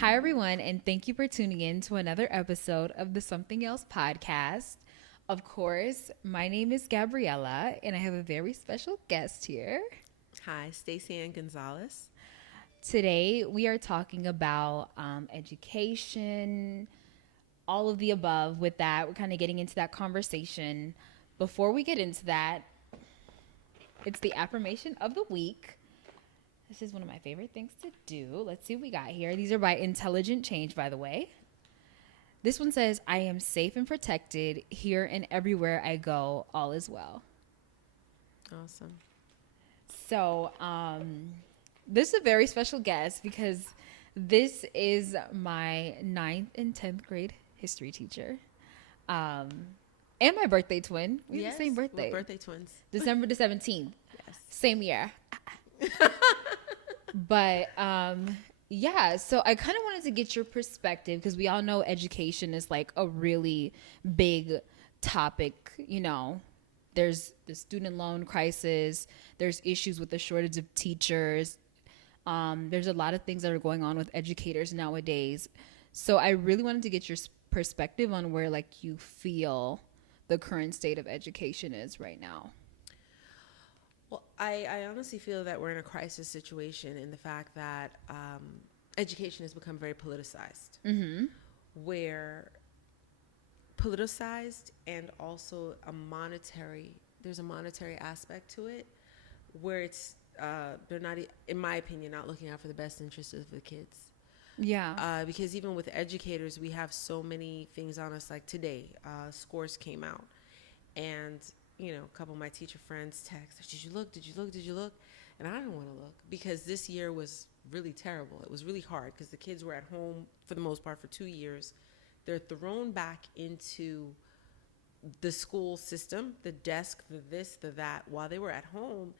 Hi, everyone, and thank you for tuning in to another episode of the Something Else podcast. Of course, my name is Gabriella, and I have a very special guest here. Hi, Stacey Ann Gonzalez. Today, we are talking about education, all of the above. With that, we're kind of getting into that conversation. Before we get into that, it's the affirmation of the week. This is one of my favorite things to do. Let's see what we got here. These are by Intelligent Change, by the way. This one says, I am safe and protected here and everywhere I go, all is well. Awesome. So, this is a very special guest because this is my 9th and 10th grade history teacher. And my birthday twin. We have the same birthday. We're birthday twins. December the 17th. Yes. Same year. But yeah, so I kind of wanted to get your perspective because we all know education is like a really big topic. You know, there's the student loan crisis, there's issues with the shortage of teachers. There's a lot of things that are going on with educators nowadays. So I really wanted to get your perspective on where like you feel the current state of education is right now. Well, I honestly feel that we're in a crisis situation in the fact that education has become very politicized. Mm-hmm. Where politicized and also there's a monetary aspect to it where it's, they're not, in my opinion, not looking out for the best interests of the kids. Yeah. Because even with educators, we have so many things on us. Like today, scores came out. And, you know, a couple of my teacher friends text, did you look? Did you look? Did you look? And I didn't want to look because this year was really terrible. It was really hard because the kids were at home for the most part for 2 years. They're thrown back into the school system, the desk, the this, the that, while they were at home.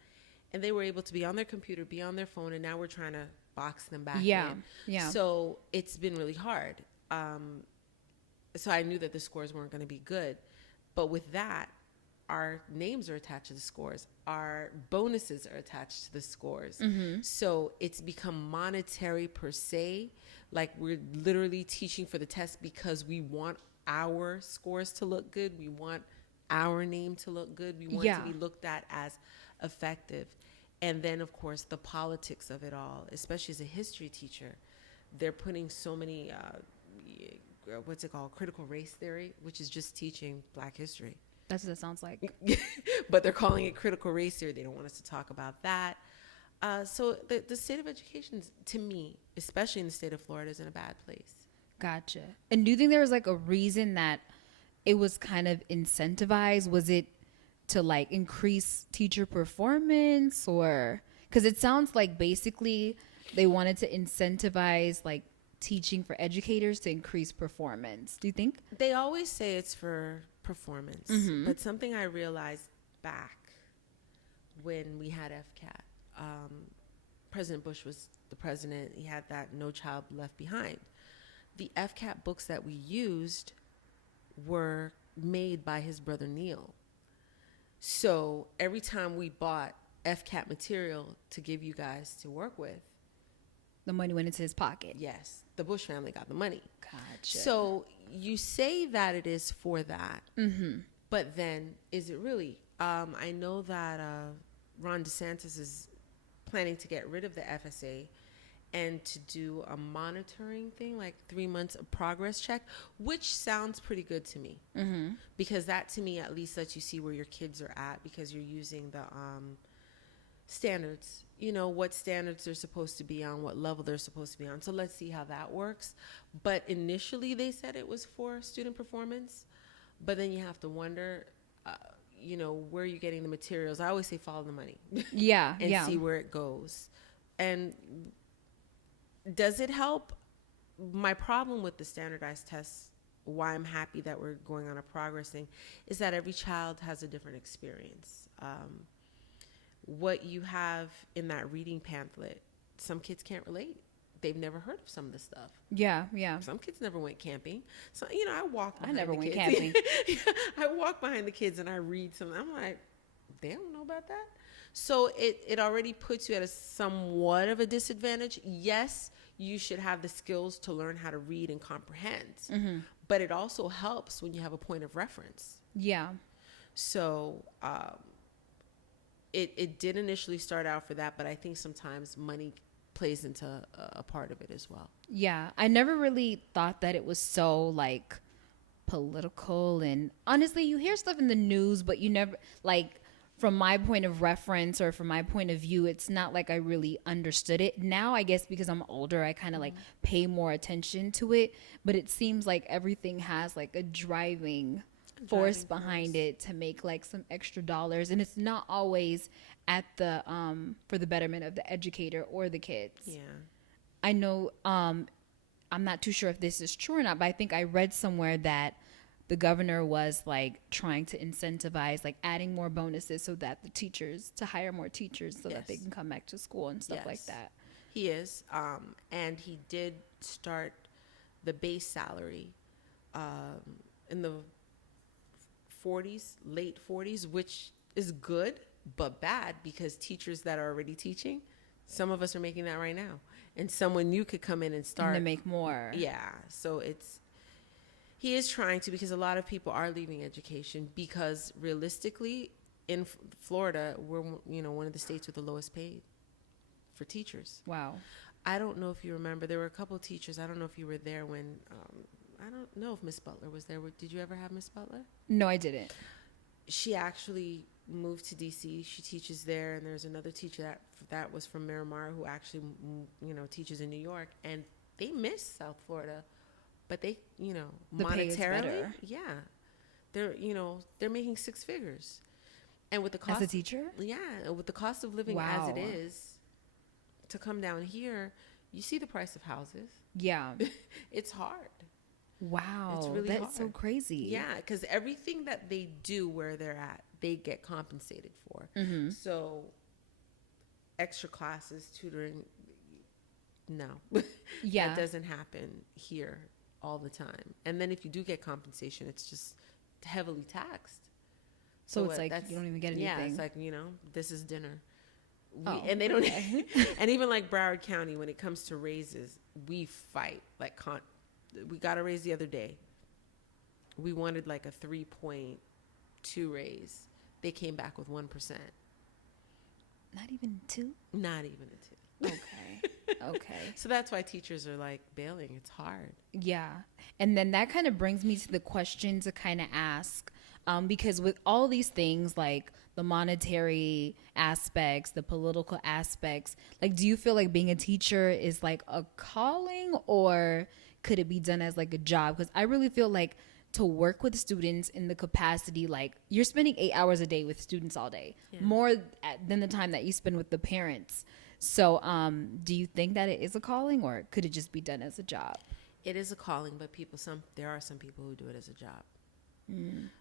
And they were able to be on their computer, be on their phone, and now we're trying to box them back in. Yeah. So it's been really hard. So I knew that the scores weren't going to be good. But with that, our names are attached to the scores. Our bonuses are attached to the scores. Mm-hmm. So it's become monetary per se. Like we're literally teaching for the test because we want our scores to look good. We want our name to look good. We want to be looked at as effective. And then, of course, the politics of it all, especially as a history teacher, they're putting so many, what's it called? Critical race theory, which is just teaching Black history. That's what it sounds like. But they're calling it critical race theory. They don't want us to talk about that. So the state of education, to me, especially in the state of Florida, is in a bad place. Gotcha. And do you think there was like a reason that it was kind of incentivized? Was it to like increase teacher performance, or because it sounds like basically they wanted to incentivize like teaching for educators to increase performance? Do you think? They always say it's for performance, but something I realized back when we had FCAT, President Bush was the president. He had that No Child Left Behind. The FCAT books that we used were made by his brother Neil. So every time we bought FCAT material to give you guys to work with, The money went into his pocket. yes, the Bush family got the money. Gotcha. So you say that it is for that, but then is it really? I know that Ron DeSantis is planning to get rid of the FSA and to do a monitoring thing, like 3 months of progress check, which sounds pretty good to me. Because that, to me, at least lets you see where your kids are at because you're using the standards, you know, what standards they're supposed to be on, what level they're supposed to be on. So let's see how that works. But initially they said it was for student performance, but then you have to wonder, you know, where are you getting the materials? I always say follow the money. Yeah. And see where it goes. And does it help? My problem with the standardized tests, why I'm happy that we're going on a progress thing, is that every child has a different experience. What you have in that reading pamphlet, some kids can't relate. They've never heard of some of the stuff. Yeah. Some kids never went camping. So, you know, I walk behind I never the went kids. camping. I walk behind the kids and I read something. I'm like, they don't know about that. So it already puts you at a somewhat of a disadvantage. Yes, you should have the skills to learn how to read and comprehend. But it also helps when you have a point of reference. Yeah. So it did initially start out for that, but I think sometimes money plays into a part of it as well. Yeah. I never really thought that it was so like political, and honestly, you hear stuff in the news, but you never like, from my point of reference or from my point of view, it's not like I really understood it. Now, I guess because I'm older, I kind of like pay more attention to it, but it seems like everything has like a driving force behind it to make like some extra dollars, and it's not always at the for the betterment of the educator or the kids. Yeah. I know I'm not too sure if this is true or not, but I think I read somewhere that the governor was like trying to incentivize like adding more bonuses so that the teachers, to hire more teachers so that they can come back to school and stuff like that. He is. And he did start the base salary in the 40s, late 40s, which is good but bad, because teachers that are already teaching, some of us are making that right now, and someone new could come in and start and to make more. Yeah. So he is trying to, because a lot of people are leaving education, because realistically in Florida, we're, one of the states with the lowest paid for teachers. Wow. I don't know if you remember, there were a couple of teachers, I don't know if you were there when, I don't know if Miss Butler was there. Did you ever have Miss Butler? No, I didn't. She actually moved to DC. She teaches there, and there's another teacher that was from Miramar who actually, teaches in New York, and they miss South Florida, but they, The pay is monetarily, better. yeah, they're making six figures, and with the cost As a teacher? yeah, with the cost of living as it is, to come down here, you see the price of houses. Yeah. It's hard. Wow. It's really That's hard. so crazy. Yeah, because everything that they do where they're at, they get compensated for. So extra classes, tutoring, no. Yeah. That doesn't happen here all the time. And then if you do get compensation, it's just heavily taxed. So it's like you don't even get anything. Yeah, it's like, this is dinner. And they don't, and even like Broward County, when it comes to raises, we fight. Like, we got a raise the other day. We wanted like a 3.2 raise. They came back with 1%. Not even 2? Not even a 2. Okay. So that's why teachers are like bailing. It's hard. Yeah. And then that kind of brings me to the question to kind of ask, because with all these things, like the monetary aspects, the political aspects, like, do you feel like being a teacher is like a calling, or could it be done as like a job? Because I really feel like to work with students in the capacity, like you're spending 8 hours a day with students all day, more than the time that you spend with the parents. So do you think that it is a calling, or could it just be done as a job? It is a calling, but there are some people who do it as a job.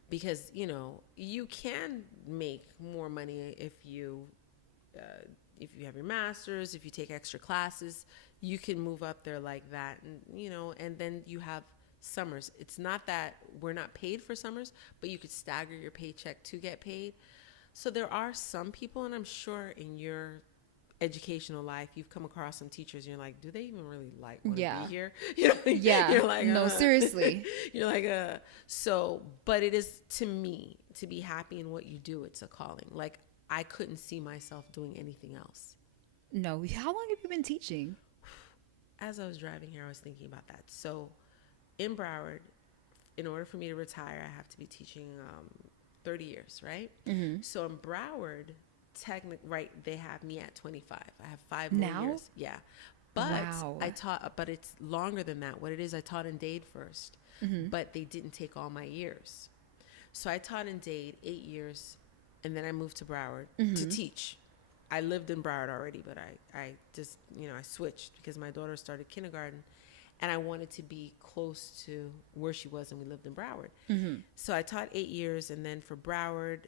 Because, you can make more money if you have your master's, if you take extra classes, you can move up there like that. And, and then you have summers. It's not that we're not paid for summers, but you could stagger your paycheck to get paid. So there are some people, and I'm sure in your educational life, you've come across some teachers and you're like, do they even really want to be here? You're like, no, seriously. You're like, so, but it is, to me, to be happy in what you do, it's a calling. Like, I couldn't see myself doing anything else. No. How long have you been teaching? As I was driving here, I was thinking about that. So in Broward, in order for me to retire, I have to be teaching 30 years, right? So in Broward, they have me at 25. I have 5 more years. Yeah. But I taught, but it's longer than that. What it is, I taught in Dade first, but they didn't take all my years. So I taught in Dade 8 years, and then I moved to Broward to teach. I lived in Broward already, but I just, I switched because my daughter started kindergarten, and I wanted to be close to where she was, and we lived in Broward. So I taught 8 years, and then for Broward,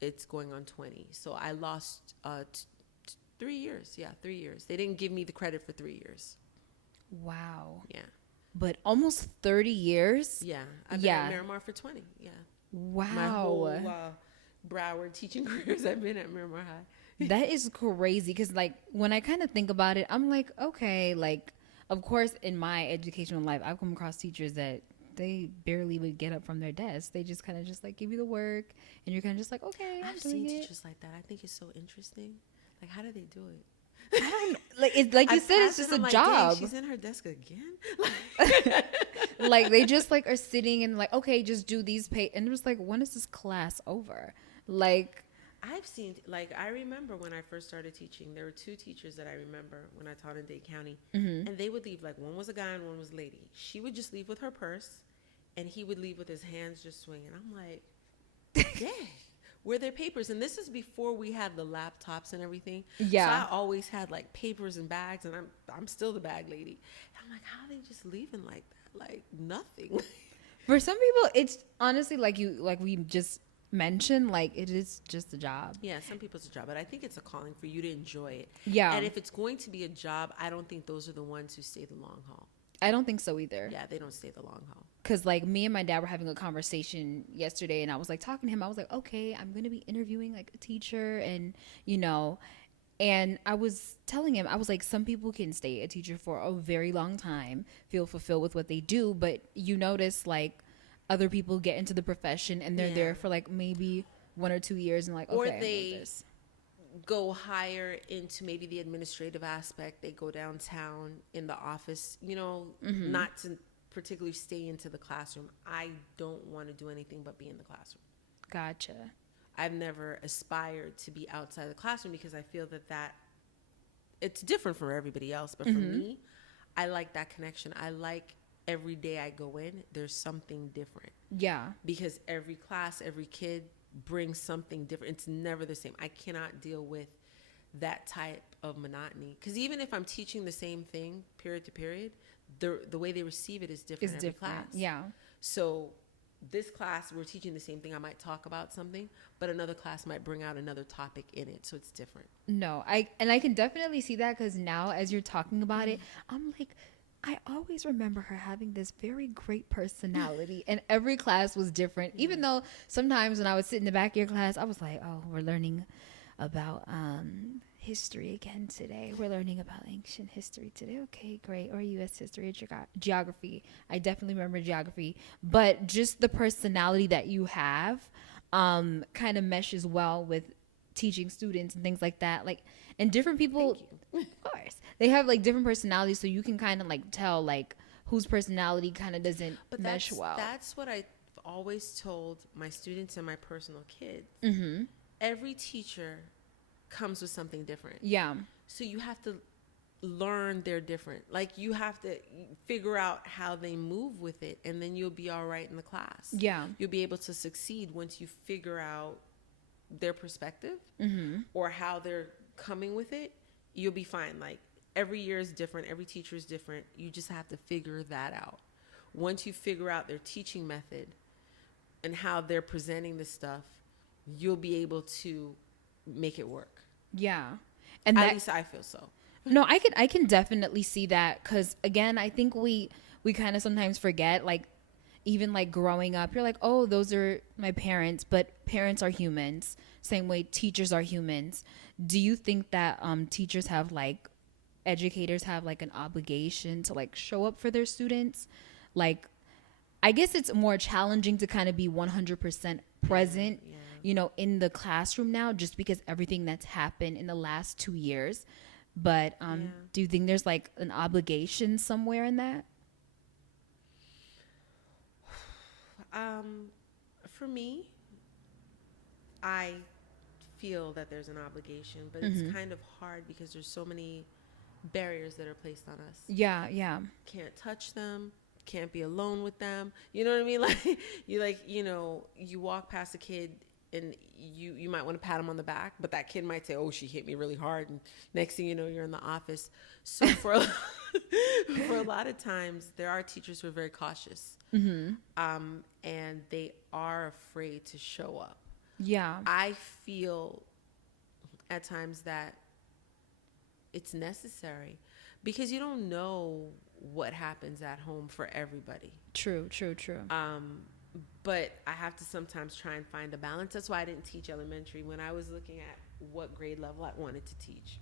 it's going on 20. So I lost 3 years. Yeah, 3 years. They didn't give me the credit for 3 years. Wow. Yeah. But almost 30 years? Yeah. I've been at Miramar for 20. Yeah. Wow. My whole Broward teaching careers, I've been at Miramar High. That is crazy, because like when I kind of think about it, I'm like, okay, like of course, in my educational life, I've come across teachers that they barely would get up from their desk. They just kind of just like give you the work, and you're kind of just like, okay, I'm I've doing seen it. teachers like that. I think it's so interesting. Like, how do they do it? I don't like it. Like I you said, it's pass it. just I'm a like, dang, job. she's in her desk again. Like they just like are sitting and like, okay, just do these and it was like, when is this class over? Like, I've seen, like, I remember when I first started teaching, there were two teachers that I remember when I taught in Dade County, and they would leave, like, one was a guy and one was a lady. She would just leave with her purse, and he would leave with his hands just swinging. I'm like, yeah, where are their papers? And this is before we had the laptops and everything. yeah. So I always had, like, papers and bags, and I'm still the bag lady. And I'm like, how are they just leaving like that? Like, nothing. For some people, it's honestly like we just mentioned, like it is just a job. Yeah, some people's a job, but I think it's a calling for you to enjoy it. Yeah. And if it's going to be a job, I don't think those are the ones who stay the long haul. I don't think so either. Yeah, they don't stay the long haul. Cause like me and my dad were having a conversation yesterday, and I was like talking to him. I was like, okay, I'm gonna be interviewing like a teacher, and and I was telling him, I was like, some people can stay a teacher for a very long time, feel fulfilled with what they do, but you notice like other people get into the profession and they're there for like maybe 1 or 2 years and like, okay, Or I'm with they this. go higher into maybe the administrative aspect. They go downtown in the office, not to particularly stay into the classroom. I don't want to do anything but be in the classroom. Gotcha. I've never aspired to be outside the classroom because I feel that it's different for everybody else. But for me, I like that connection. I like every day I go in, there's something different. Yeah. Because every class, every kid brings something different. It's never the same. I cannot deal with that type of monotony. Because even if I'm teaching the same thing period to period, the way they receive it is different It's every different. class. Yeah. So this class, we're teaching the same thing. I might talk about something, but another class might bring out another topic in it. So it's different. No, I can definitely see that, because now as you're talking about it, I'm like, I always remember her having this very great personality, and every class was different. Even though sometimes when I would sit in the back of your class, I was like, oh, we're learning about history again today. We're learning about ancient history today. Okay, great. Or U.S. history or geography. I definitely remember geography. But just the personality that you have kind of meshes well with teaching students and things like that. Like, and different people, of course, they have like different personalities, so you can kind of like tell like whose personality kind of doesn't mesh well. That's what I've always told my students and my personal kids. Every teacher comes with something different. Yeah. So you have to learn they're different. Like, you have to figure out how they move with it, and then you'll be all right in the class. Yeah. You'll be able to succeed once you figure out their perspective or how they're coming with it. You'll be fine. Like, every year is different. Every teacher is different. You just have to figure that out. Once you figure out their teaching method and how they're presenting the stuff, you'll be able to make it work. Yeah. And at least I feel so. No, I can definitely see that, because again, I think we kind of sometimes forget, like, even like growing up, you're like, oh, those are my parents, but parents are humans. Same way teachers are humans. Do you think that teachers have like, educators have like an obligation to like show up for their students? Like, I guess it's more challenging to kind of be 100% present, in the classroom now, just because everything that's happened in the last 2 years. But do you think there's like an obligation somewhere in that? For me, I feel that there's an obligation, but it's kind of hard because there's so many barriers that are placed on us. Yeah, yeah. Can't touch them, can't be alone with them. You know what I mean? Like, you walk past a kid and you might want to pat him on the back, but that kid might say, oh, she hit me really hard. And next thing you know, you're in the office. So for a lot of times, there are teachers who are very cautious. And they are afraid to show up. Yeah. I feel at times that it's necessary because you don't know what happens at home for everybody. True. But I have to sometimes try and find a balance. That's why I didn't teach elementary. When I was looking at what grade level I wanted to teach,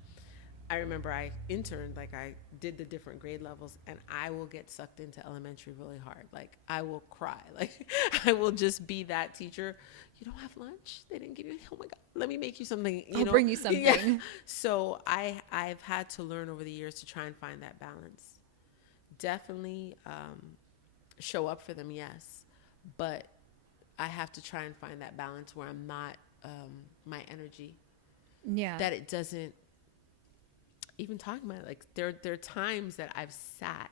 I remember I interned, like I did the different grade levels, and I will get sucked into elementary really hard. Like I will cry. Like I will just be that teacher. You don't have lunch? They didn't give you. Oh my God! Let me make you something. I'll bring you Yeah. something. So I've had to learn over the years to try and find that balance. Definitely show up for them, yes, but I have to try and find that balance where I'm not my energy, Yeah. that it doesn't even talk about it. Like there are times that I've sat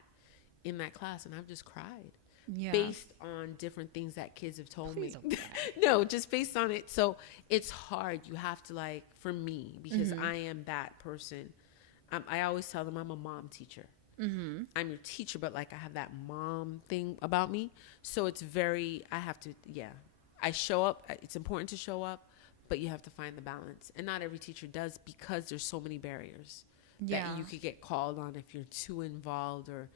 in that class and I've just cried Yeah. based on different things that kids have told Please me. don't cry. No, just based on it. So it's hard. You have to, like, for me, because Mm-hmm. I am that person. I always tell them I'm a mom teacher. Mm-hmm. I'm your teacher, but like I have that mom thing about me. So it's very, I have to, yeah. I show up. It's important to show up, but you have to find the balance. And not every teacher does, because there's so many barriers Yeah. that you could get called on if you're too involved, or,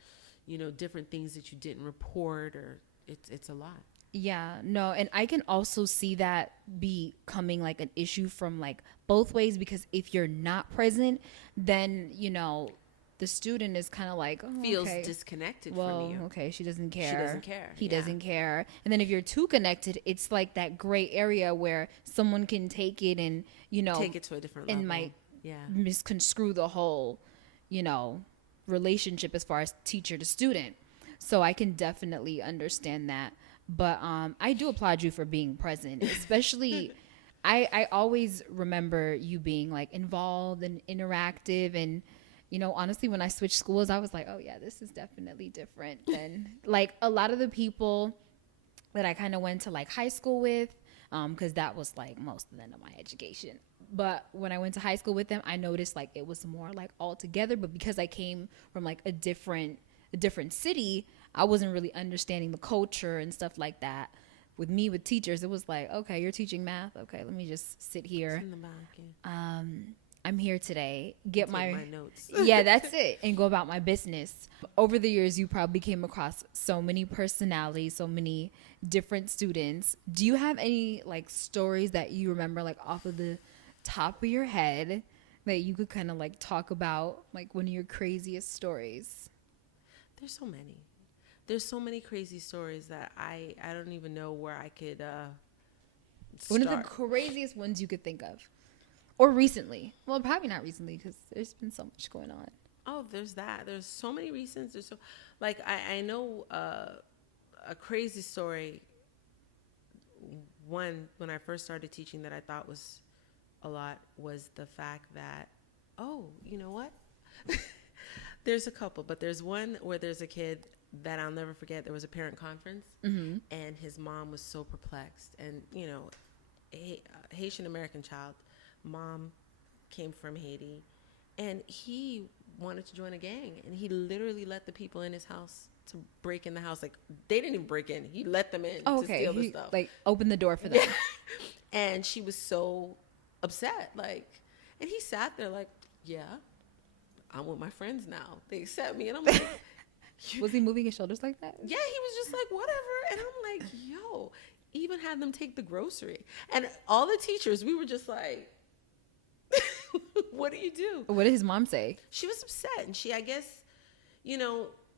different things that you didn't report, or it's a lot. Yeah, no, and I can also see that becoming like an issue from like both ways, because if you're not present, then the student is kind of like, oh, Feels okay, disconnected well, from you. okay, she doesn't care. She doesn't care. He Yeah. doesn't care. And then if you're too connected, it's like that gray area where someone can take it and Take it to a different level. and might Yeah. misconstrue the whole, you know, relationship as far as teacher to student. So I can definitely understand that. But I do applaud you for being present, especially I always remember you being like involved and interactive, and honestly, when I switched schools, I was like, oh yeah, this is definitely different than like a lot of the people that I kind of went to like high school with, because that was like most of the end of my education. But when I went to high school with them, I noticed like it was more like all together. But because I came from like a different city, I wasn't really understanding the culture and stuff like that. With me, with teachers, it was like, okay, you're teaching math. Okay, let me just sit here. It's in the back. Yeah. I'm here today. Get Take my my notes. yeah, that's it, and go about my business. Over the years, you probably came across so many personalities, so many different students. Do you have any like stories that you remember like off of the top of your head that you could kind of like talk about, like one of your craziest stories? There's so many. There's so many crazy stories that I don't even know where I could One start. of the craziest ones you could think of, or recently. Well, probably not recently, because there's been so much going on. Oh, there's that. There's so many reasons. There's so, like, I know a crazy story. One, when I first started teaching, that I thought was a lot, was the fact that, oh, you know what? There's a couple, but there's one where there's a kid that I'll never forget. There was a parent conference, and his mom was so perplexed. And, a Haitian American child, mom came from Haiti, and he wanted to join a gang, and he literally let the people in his house to break in the house. Like, they didn't even break in. He let them in to steal the stuff. Like open the door for them. And she was so upset. Like, and he sat there like, yeah, I'm with my friends now. They accept me. And I'm like, Was he moving his shoulders like that? yeah, he was just like, whatever. And I'm like, yo, even had them take the grocery. And all the teachers, we were just like, what do you do? What did his mom say? She was upset. And she, I guess,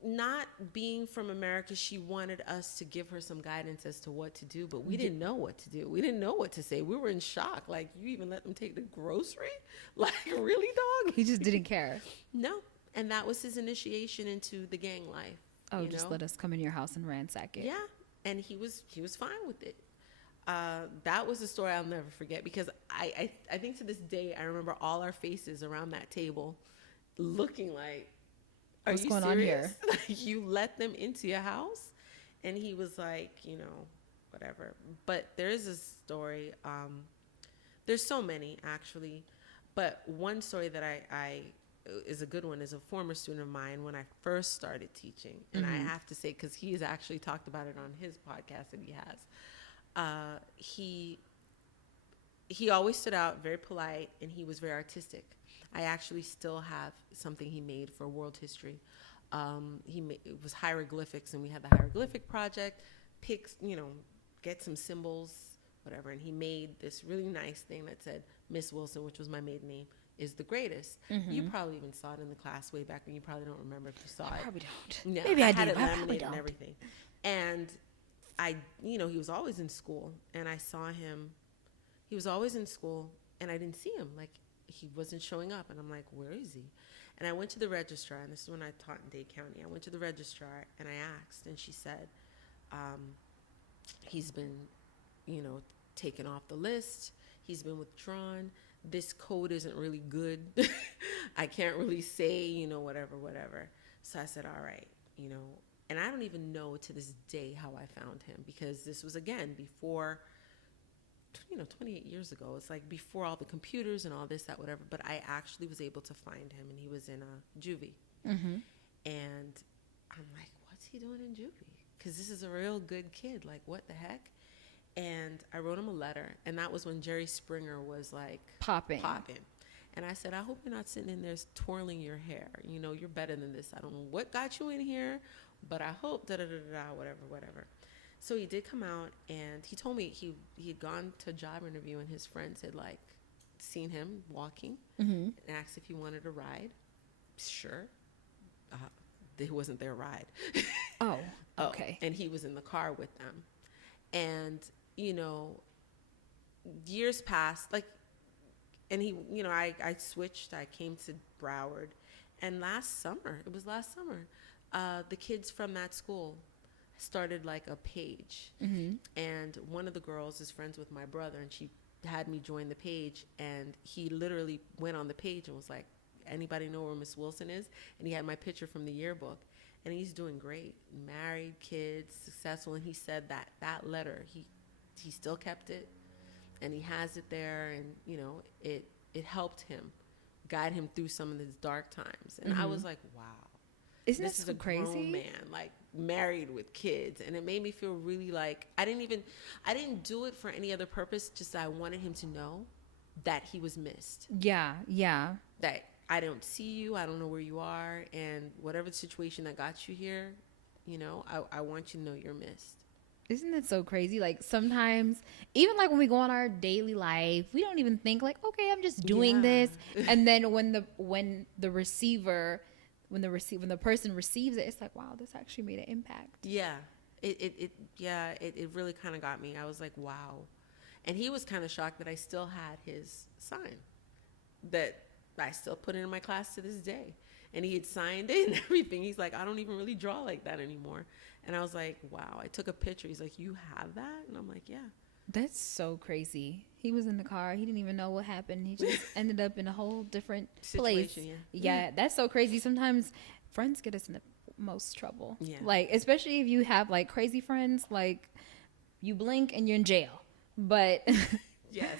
not being from America, she wanted us to give her some guidance as to what to do, but we didn't know what to do. We didn't know what to say. We were in shock. Like, you even let them take the grocery? Like, really, dog? He just didn't care. No. And that was his initiation into the gang life. Oh, just let us come in your house and ransack it. Yeah. And he was fine with it. That was a story I'll never forget, because I think to this day, I remember all our faces around that table looking like, What's you going serious? on here? Like, you let them into your house? And he was like, whatever. But there is a story. There's so many, actually. But one story that I is a good one, is a former student of mine when I first started teaching. And I have to say, because he has actually talked about it on his podcast that he has. He always stood out, very polite, and he was very artistic. I actually still have something he made for world history. It was hieroglyphics, and we had the hieroglyphic project, get some symbols, whatever. And he made this really nice thing that said Miss Wilson, which was my maiden name, is the greatest. You probably even saw it in the class way back when. You probably don't remember if you saw I it. probably don't. No, Maybe I had do. it I probably laminated don't. and everything. And I, you know, he was always in school, and I saw him. He was always in school, and I didn't see him. Like, he wasn't showing up, and I'm like, where is he? And I went to the registrar, and this is when I taught in Dade County. I went to the registrar, and I asked, and she said, he's been, you know, taken off the list. He's been withdrawn. This code isn't really good. I can't really say, you know, whatever. So I said, all right, you know, and I don't even know to this day how I found him, because this was, again, before, you know, 28 years ago. It's like before all the computers and all this, that, whatever. But I actually was able to find him, and he was in a juvie. And I'm like, what's he doing in juvie? Because this is a real good kid. Like, what the heck? And I wrote him a letter, and that was when Jerry Springer was like Popping. And I said, I hope you're not sitting in there twirling your hair. You know, you're better than this. I don't know what got you in here, but I hope whatever. So he did come out, and he told me he had gone to a job interview, and his friends had like seen him walking and asked if he wanted a ride. Sure. It wasn't their ride. Oh, okay. And he was in the car with them. And, you know, years passed, like, and he, you know, I switched. I came to Broward. And last summer, the kids from that school started like a page. And one of the girls is friends with my brother, and she had me join the page. And he literally went on the page and was like, anybody know where Miss Wilson is? And he had my picture from the yearbook. And he's doing great, married, kids, successful. And he said that letter, he still kept it, and he has it there. And, you know, it helped him, guide him through some of his dark times. And I was like, wow. Isn't This that is so a crazy? grown man, like married with kids. And it made me feel really like, I didn't do it for any other purpose. Just I wanted him to know that he was missed. Yeah. That I don't see you. I don't know where you are. And whatever the situation that got you here, you know, I want you to know you're missed. Isn't that so crazy? Like, sometimes, even like when we go on our daily life, we don't even think like, okay, I'm just doing this. And then when the person receives it, it's like, wow, this actually made an impact. Yeah. It really kind of got me. I was like, wow. And he was kind of shocked that I still had his sign, that I still put it in my class to this day. And he had signed it and everything. He's like, I don't even really draw like that anymore. And I was like, wow. I took a picture. He's like, you have that? And I'm like, yeah. That's so crazy. He was in the car. He didn't even know what happened. He just ended up in a whole different place. Yeah, that's so crazy. Sometimes friends get us in the most trouble. Yeah. Like, especially if you have like crazy friends, like you blink and you're in jail. But Yes.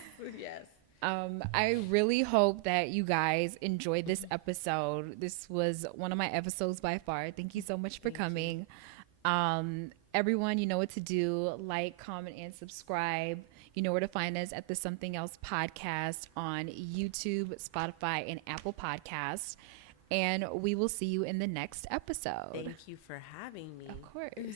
I really hope that you guys enjoyed this episode. This was one of my episodes by far. Thank you so much for coming. Everyone, you know what to do. Like, comment, and subscribe. You know where to find us at the Something Else podcast on YouTube, Spotify, and Apple Podcasts. And we will see you in the next episode. Thank you for having me. Of course.